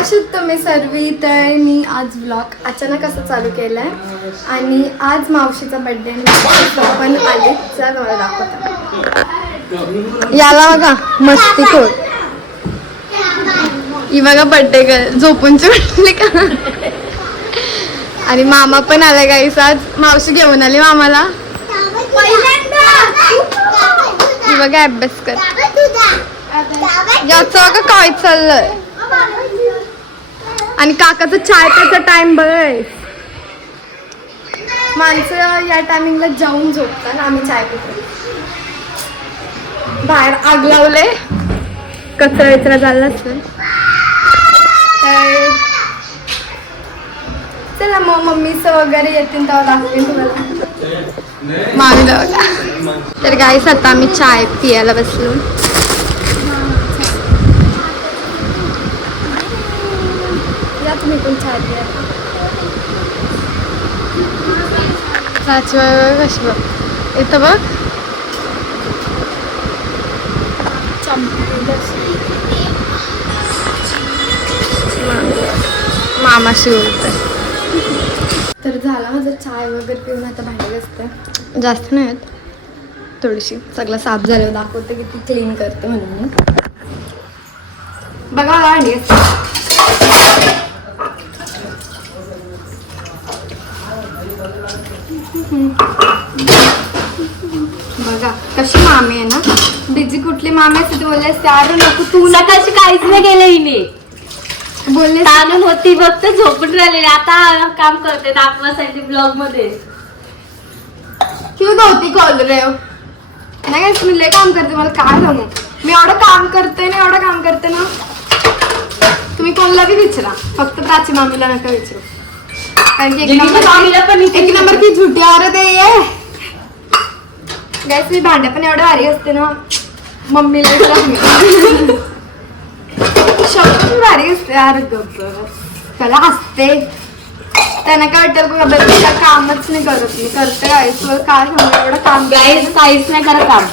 कशात तुम्ही सर्वी. तर मी आज ब्लॉग अचानक असं चालू केलं आहे आणि आज मावशीचा बड्डे पण आले चला तुम्हाला दाखवता. याला बघा मस्ती खोर ही बघा बड्डे कर झोपून चुकली का? आणि मामा पण आला गाईस आज मावशी घेऊन आली मामाला. ही बघा अभ्यास कर. याचं बघा काय चाललंय. आणि काकाचा चाय त्याचा टाइम बघ. माणसं या टायमिंगला जाऊन झोपतात. आम्ही चाय पितो. बाहेर आग लावले कचरा विचरा झाला असेल. तर चला मग मम्मीचं वगैरे येतील तेव्हा दाखवेन तुम्हाला. मागलं तर गाईस आता आम्ही चाय पियाला बसलो या तुम्ही पण चाय पिया साची बघ. कशी बघ. इथं बघ मामाशी बोलतोय. तर झाला माझं चाय वगैरे पिऊन आता भांडी असते जास्त नाही आहेत थोडीशी. सगळं साफ झालं दाखवते की ती क्लीन करते म्हणून. बघा मला भांडी असते बघा कशी मामी आहे ना? बिजी कुठली मामी असते बोलले असते अरे नको तू सकाळची काहीच नाही केलं हिने. बोलले ताणून होती फक्त झोपून राहिलेली. आता काम करते दाखवासाठी ब्लॉगमध्ये क्यों होती कॉल रे हो? नाही guys, मी लय काम करते मला काय सांगू मी एवढं काम करते ना एवढं काम करते ना. तुम्ही कोणाला बी विचारा. फक्त प्राची मामीला नका विचारू. की एक नंबर एक नंबर की झुटी औरत आहे ये गॅस मी भांड्या पण एवढं भारी असते ना. मम्मीला. शब्द पण भारी असते अरे त्याला हसते. त्यांना काय वाटतं बघा कामच नाही करत. मी करते काय काय सांगू? एवढं काम गाईज काहीच नाही करत काम.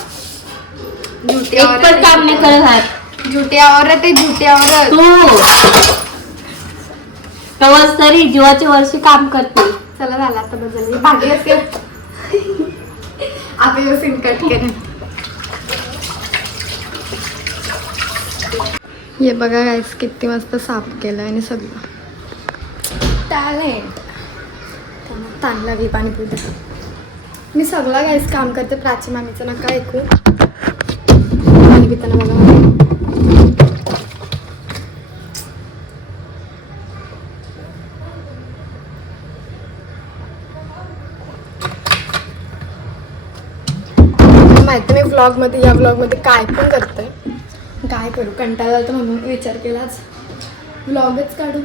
झुटी एक पण काम नाही. करत. आहे झुटी औरत आहे झुटी औरत तू तरी जीवाचे वर्षी काम करते. चला झालं आता बदल भागी असते. आपली सीन कट केलं. हे बघा गाईस किती मस्त साफ केलं आणि सगळं. टॅलेंट तांदला घे पाणी पिऊ मी सगळं गाईस काम करते प्राची मामीचं नका ऐकू. पाणी पिताना बघा मला. मला माहिती मी व्लॉगमध्ये या व्लॉगमध्ये काय पण करते काय करू? कंटाळा तर म्हणून विचार केलाच व्लॉगच काढू.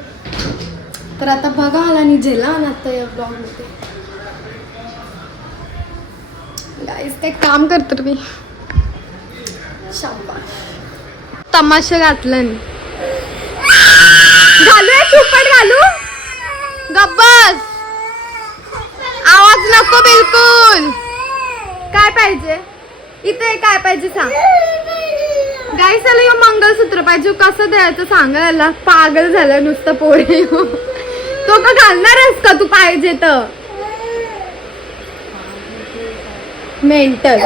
तर आता बघा आला आणि झेला आला आता या ब्लॉगमध्ये गाईस काय काम करतो मी? शाबा तमाशा घातलं घालू चुपट घालू? गब्बस. आवाज नको बिलकुल. काय पाहिजे? इथे काय पाहिजे सांग? गाई चला यो मंगळसूत्र पाहिजे कसं द्यायचं सांगायला पागल झालं नुसतं पोरे तो का घालणार आहेस का तू पाहिजे तर? मेंटल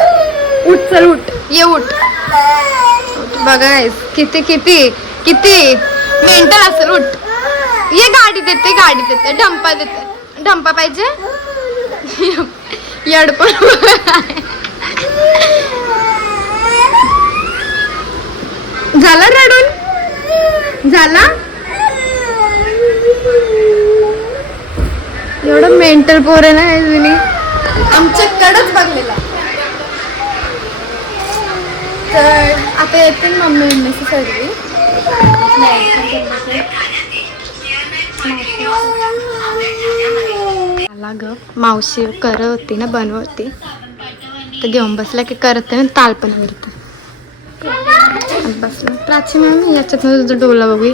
उठ चल उठ. ये उठ. बघा किती किती किती? मेंटल असेल उठ. ये गाडी देते गाडी देते. ढंपा देते. ढंपा पाहिजे? येडपण. झाला रडून? झाला? एवढं मेंटल पोर आहे ना जुनी आमच्याकडच बघलेला. तर आता येते मम्मी मम्मीची सर्वी आला ग. मावशी कर होती ना बनवती तर घेऊन बसला की करते ना ताल पण करते बसला प्राची मॅम याच्यात तुझं डोला बघू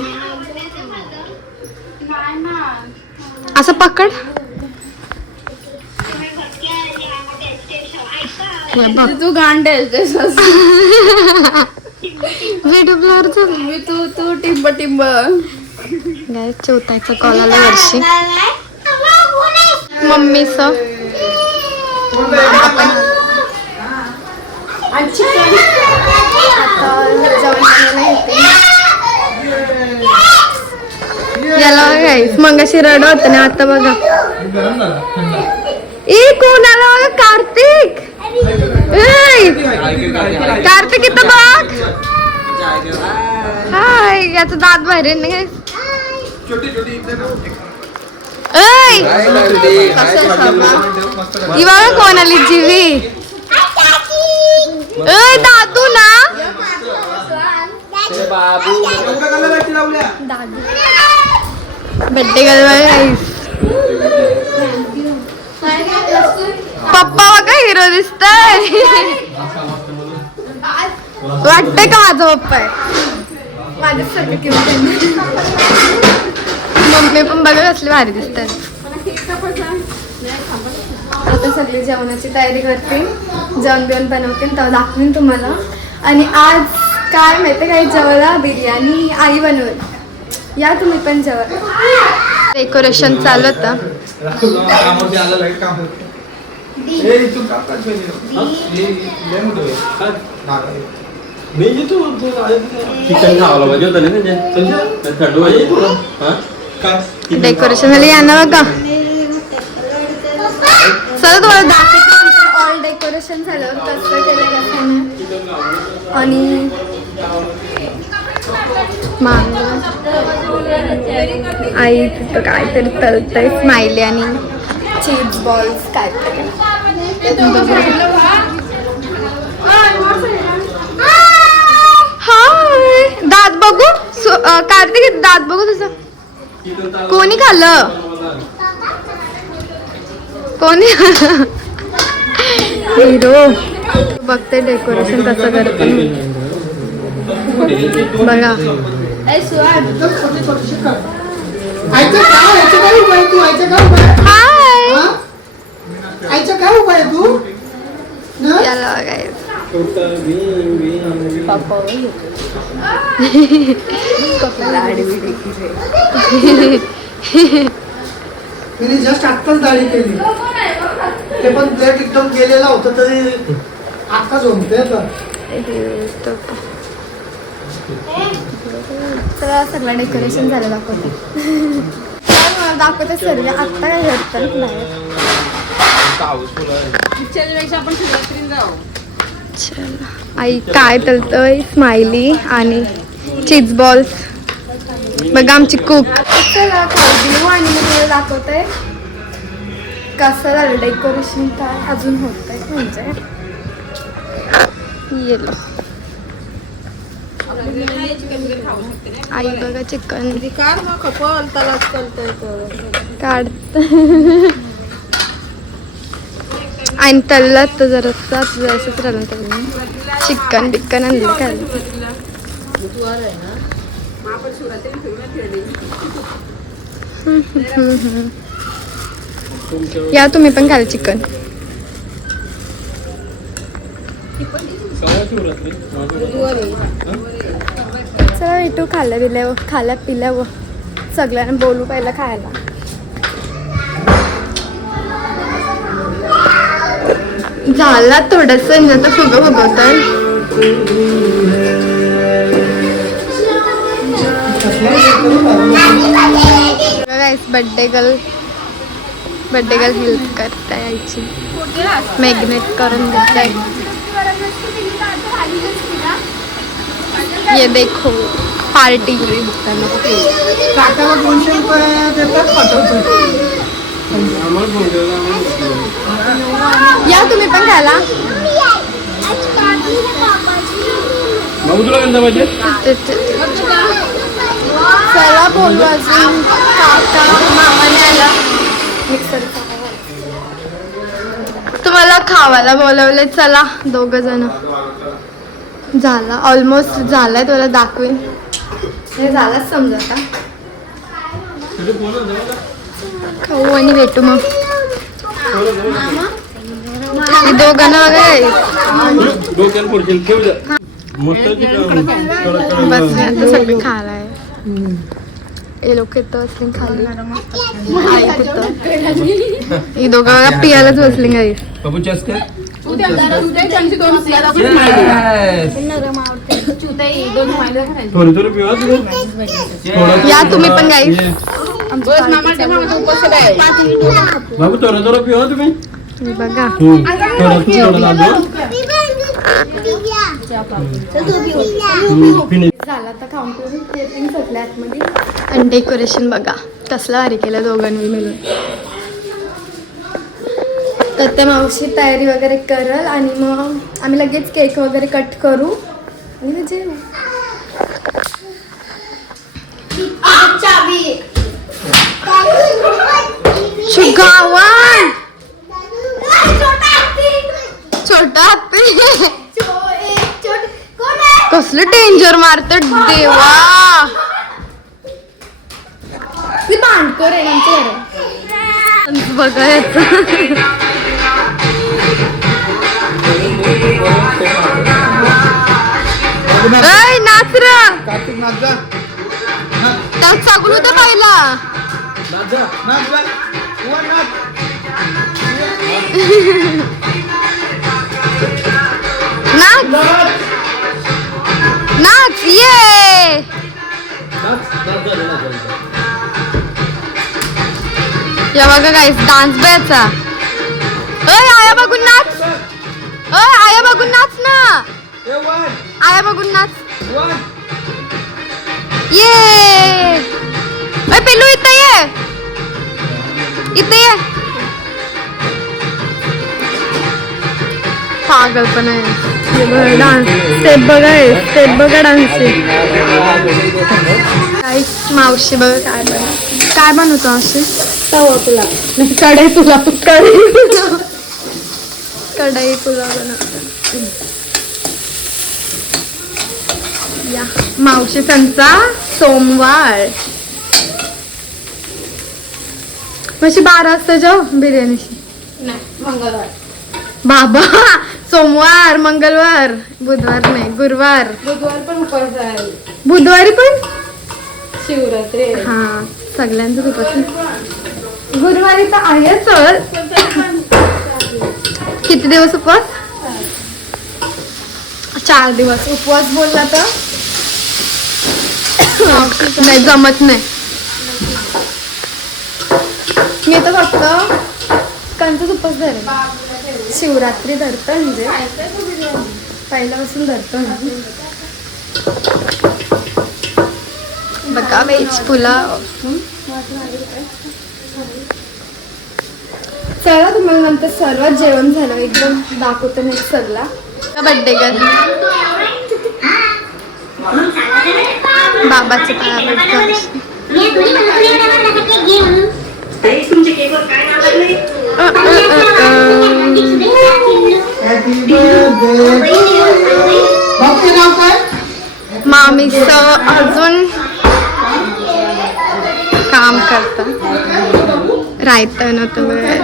असं पकड. तू गांडे व्हिडिओ ब्लर झाला. तू तू टिंब टिंब. गाय चौथाचा कॉल आला वर्षी मम्मीच याला गाईस मगाशी रड होत ना आता बघा. ए कोण आला बघा कार्तिक कार्तिक इथं बघ. हाय याचा दात बाहेर आहे ना guys. ऐ! ही बघा कोण आली जीवी. ऐ दादू ना. बड्डे पप्पा बघा हिरो दिसतय. वाटतंय का माझा पप्पा आहे? माझ्यासारखं किंवा मम्मी पण बघा कसली भारी दिसतात. आता सगळी जेवणाची तयारी करते. जेवण बिवण बनवते तेव्हा दाखवीन तुम्हाला. आणि आज काय माहिती काय? जेवायला बिर्याणी आई बनवल. या तुम्ही पण जेवायला डेकोरेशन चालू होतं चिकन खावला पाहिजे होतं ना त्याचे थंड पाहिजे डेकोरेशन झाली यांना बघा. चला तुम्हाला दाखवते ऑल डेकोरेशन झालं कसं केलं आणि मांग आई तिथं काहीतरी तळतंय स्माइली आणि चीज बॉल्स काहीतरी. हाय दात बघू? कार्तिक दात बघू तुझं. कोणी खाल्लं? कोणी? हिरो. बघते डेकोरेशन कसं करते. बघा. काय उपाय तू काय उपाय? हाय तू? याला बघायचं तिने जस्ट आत्ताच दाढी केली. ते पण प्लेट एकदम गेलेला होता तरी आता झोमते तर सगळं डेकोरेशन झालं दाखवते. मला दाखवते सर्व आत्ता काय करतात नाही. चला. आई काय तलतय? स्माइली आणि चीज बॉल्स बघा आमची कुक चला देऊ आणि मी मला दाखवते कसं झालं डेकोरेशन काय अजून होत आहे म्हणजे येलो आई बघा चिकन काढ आणि तल्ला तर जरा जरासच राहिलं तर चिकन बिक्कन आणलं काय या तुम्ही पण खाल चिकन. चला भेटू खाल्ल्या पिल्या खाल्या पिल्या सगळ्यांना बोलू पहिलं खायला. झाला थोडस आता फुगं फुगवत guys birthday girl birthday girl help करताय आईची मॅग्नेट करून देताय ये देखो पार्टी। काकाला दोनशे रुपये देतात पाठवतो आम्हाला फोन केला या तुम्ही पण खायला मग तुला चला बोलू अजून. काका मामाने आला मिक्सर तुम्हाला खावायला बोलवले चला दोघ जण. झाला ऑलमोस्ट झालाय तुला दाखवीन. हे झालाच समजा मला? खाऊ आणि भेटू मग. हे दोघांना वगैरे बस आता सगळे खायला हे लोक इथं बसले खाली आई तिथं ही दोघं बघा पियालाच बसली गाई बाबू चेस कर थोडी थोडी या तुम्ही पण गाई बाबू थोडं थोडं पिवा तुम्ही बघा आता खाऊन पिऊन सगळ्या आतमध्ये आणि डेकोरेशन बघा कसलं भारी केलं दोघांनी मिळून तर त्या मावशी तयारी वगैरे करल आणि मग आम्ही लगेच केक वगैरे कट करू आणि म्हणजे जेवू छोटा कसलं डेंजर मारत देवा. ती आहे आमच्या घरात. बघा याचं. ऐ, नाच र कार्तिक नाच जा. त्यात सांगून होतं पहिला नाच जा. वर नाच. नाच. नाच ये या बघा गाईस डान्स द्यायचा अय आया बघून नाच अय आया बघून नाच ना आया बघून नाच ये अय पिल्लू इथं ये इथं ये पागल पण आहे डान्स स्टेप बघा स्टेप बघा डान्स मावशी बघ काय बन काय बनवतो मावशी? तवा तुला कढई तुला कढई. कढई तुला बनवतो. या. मावशी त्यांचा सोमवार. म्हणजे बारा वाजता जाऊ बिर्याणीशी बाबा सोमवार मंगळवार बुधवार नाही गुरुवार. बुधवार पण उपास आहे बुधवारी पण? शिवरात्री. हा सगळ्यांचं उपास गुरुवारी तर आहेच किती दिवस उपवास? चार दिवस. उपवास बोलला तर? नाही जमत नाही. मी तर फक्त कंचच उपवास धरेन. शिवरात्री धरतं म्हणजे. पहिल्यापासून धरतं बघा व्हेज पुलाव. चला तुम्हाला नंतर सर्वात जेवण झालं. एकदम दाखवतो नाही सगळा. बड्डे कर बाबाचे पाया मामीच मामीचं अजून काम करतं. रायतं नव्हतं बघा.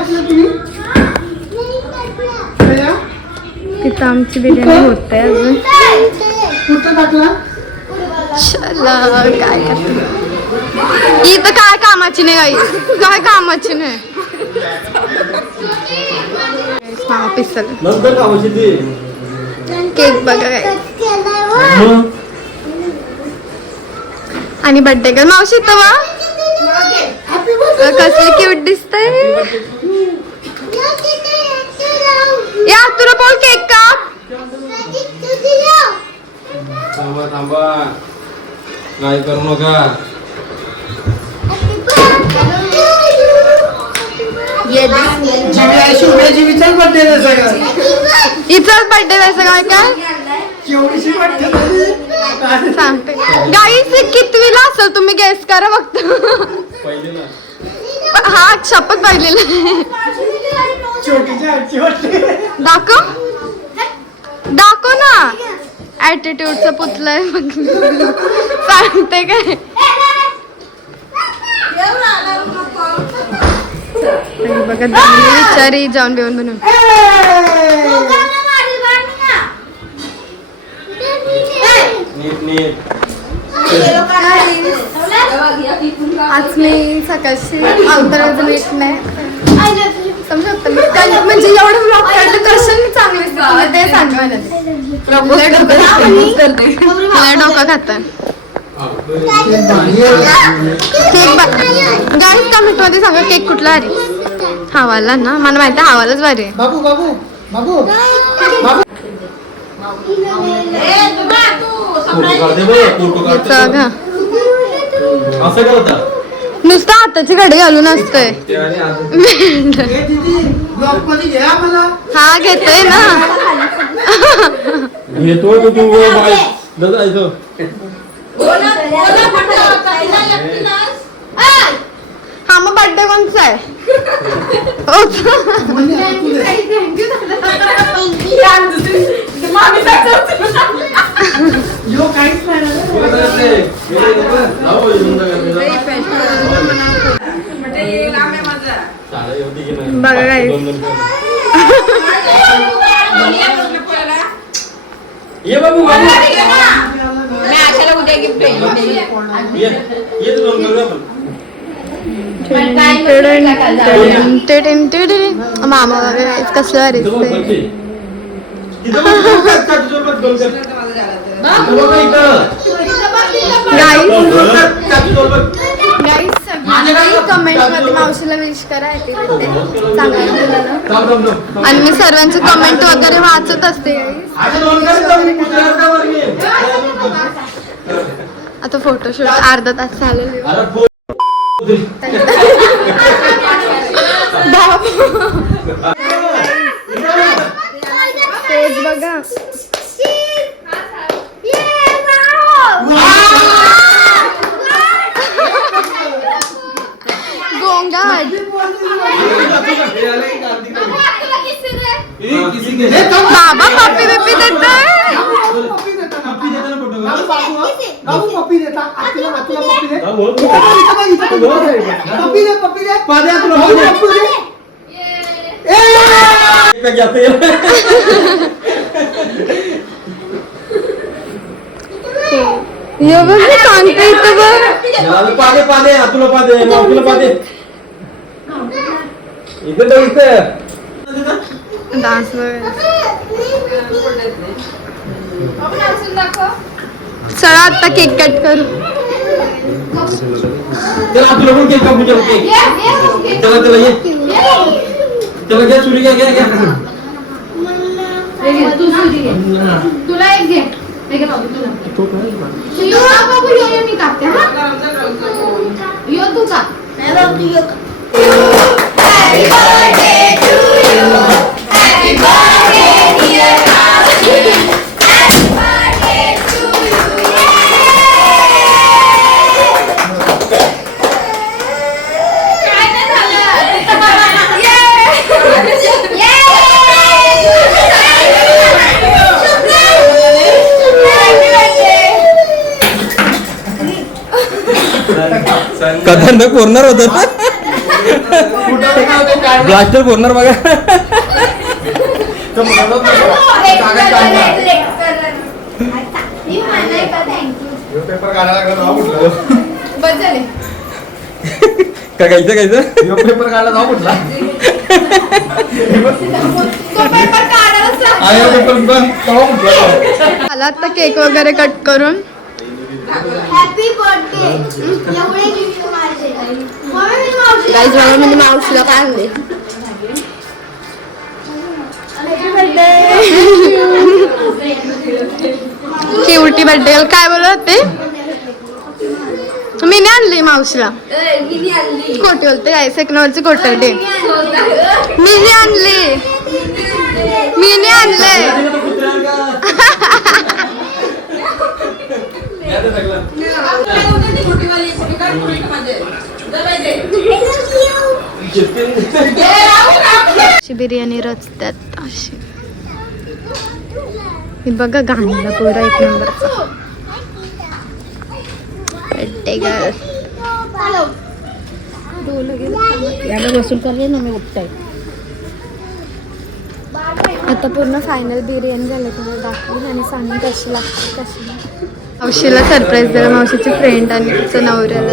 तिथं आमची बिर्याणी होते अजून. चला काय करतो? काय कामाची नाही गाई काय कामाची नाही. मामा पिसल नंतर खावायची ती? केक बघा काय मग आणि बर्थडे कर मावशी तवा कसली क्यूट दिसतंय. या तुला बोल केक का? थांबा थांबा. काय करू नका. विचार बर्थडे जायचं काय काय सांगते गाईस कितवीला असेल तुम्ही गेस करा फक्त. हा शपथ पाहिलेलं दाखव. दाखव ना. ऍटिट्यूडचं पुतलंय. सांगते काय? आणि बघा दमली विचारी जाऊन बिवून नीट आज मी सकाळची अवतराचं नीट नाही. समजू शकता म्हणजे एवढं ब्लॉग काढलं कशाने चांगले ते सांगा मला ते. लय डोकं खातं. गाईस कमेंटमध्ये सांगा केक कुठला आहे? हवाला ना मला माहिती आहे हवालाच भारी आहे. बाबू बाबू बाबू. नुसतं हाताची घडी घालून असतोय. हे हा घेतोय ना. घेतोय तू हा मग बर्थडे कोणचा आहे. बघा. ये बाबू मामा वगैरे कसलं अरे कमेंटमध्ये मावशीला विश करा. चांगलं. आणि मी सर्वांचे कमेंट वगैरे वाचत असते. आता फोटोशूट अर्धा तास फो- तेच बघा. बाबा पप्पी पप्पी देता ना. पप्पी देता ना फोटो बाबू बाबू हा. पप्पी देता आतूला आतूला पप्पी दे बोल. इथं बघ, इथं बघ, इथं बघ. पप्पी दे. पप्पी दे पाद्या, तुला बाबू पाद्या. पप्पी दे. ए! का घ्यायचं आहे? ये बघ मी सांगते इथं बघ. मला पादे पादे. तुला पादे. तुला पादे. इकडे तर इथं. डान्स वगैरे चला आता केक कट करू। चला तुला पण केक कापू चल केक चला चला ये। चला घ्या सुरी घ्या घ्या घ्या तुला एक घे हे। घे बाबू तुला यो बाबू यो यो मी कापते हा? यो तू का कोरणार होत ब्लास्टर कोरणार बघा पेपर काढायला काढायला नाव कुठला तो पेपर काढायलाच लागतो. हा ह्यो पेपर पण नाव कुठला आला आता केक वगैरे कट करून. हॅपी बर्थडे एवढे गिफ्ट माझे मम्मी मावशी गाईज मला म्हणजे मावशीला काय आणले क्युटी बर्थडे काय बोलत होते मी नाही आणली मावशीला खोटी बोलते काय सेकंडवरची कोटरडे मी नाही आणली मी नाही आणले अशी बिर्याणी रचतात अशी. बघा गाणीला पोरा एक नंबरचा. याला बसून करले ना मी उठताय आता पूर्ण फायनल बिर्याणी झालं तुम्हाला दाखवून आणि सांगून कशी लागते कशी नाही. मावशीला सरप्राईज दिला मावशीची फ्रेंड आणि तिचं नवऱ्याला.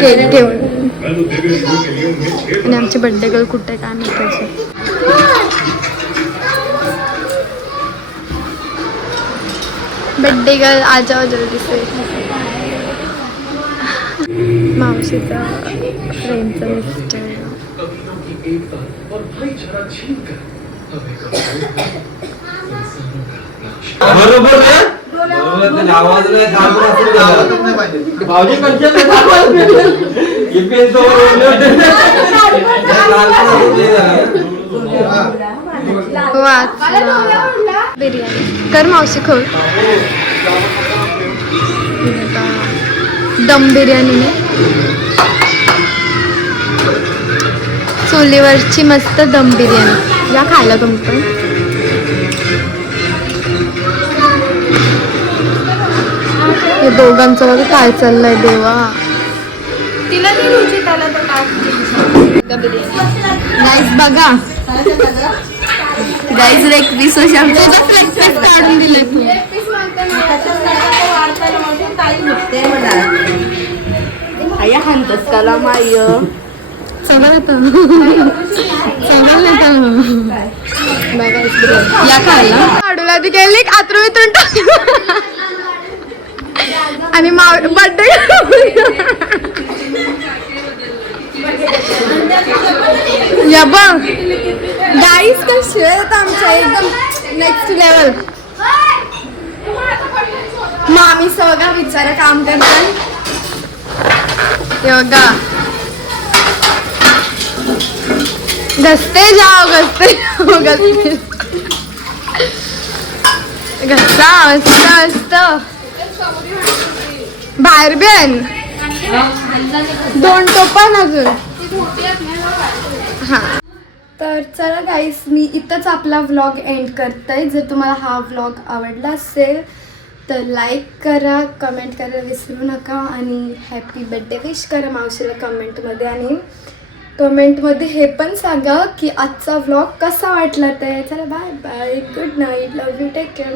केक ठेवून आणि आमची बड्डे गर्ल कुठे काय माहिती बड्डे गर्ल आज जल्दी से मावशीचा फ्रेंडचा मिस्टर. बरोबर रे बरोबर त्याने आवाज नाही घाबरून असेल त्याला. आवाजच नाही पाहिजे भाऊजी कंचे नाही दाखवत. हे पेन तो ओरडले होते. घाबरून असेल ते जरा. वाचला बिर्याणी कर मावशी खोल दम बिर्याणीने चुलीवरची मस्त दम बिर्याणी. या खायला तुम्ही पण. हे दोघांचं बघा काय चाललंय देवा. तिला ती रुची त्याला तर गाईस बघा. गाईस रेक वीस काढून दिले तू. येतं बिर्याणी. या खायला काढूला ती गेली आतरू वितरून टाकली आणि माव बड्डे या बघ. गाईस कशी आहेत आमच्या? एकदम नेक्स्ट लेवल मामी सगळं विचार काम करतात हे बघा घसते जाओ घसते जाओ घसते घसा मस्त मस्त। बाहेर बेन दोन टोपण अजून? हा. तर चला गाईस मी इथंच आपला व्लॉग एंड करते. जर तुम्हाला हा व्लॉग आवडला असेल तर लाईक करा कमेंट करायला विसरू नका आणि हॅपी बड्डे विश करा मावशीला कमेंटमध्ये आणि कमेंटमध्ये हे पण सांगा की आजचा व्लॉग कसा वाटला ते चला bye bye good night love you take care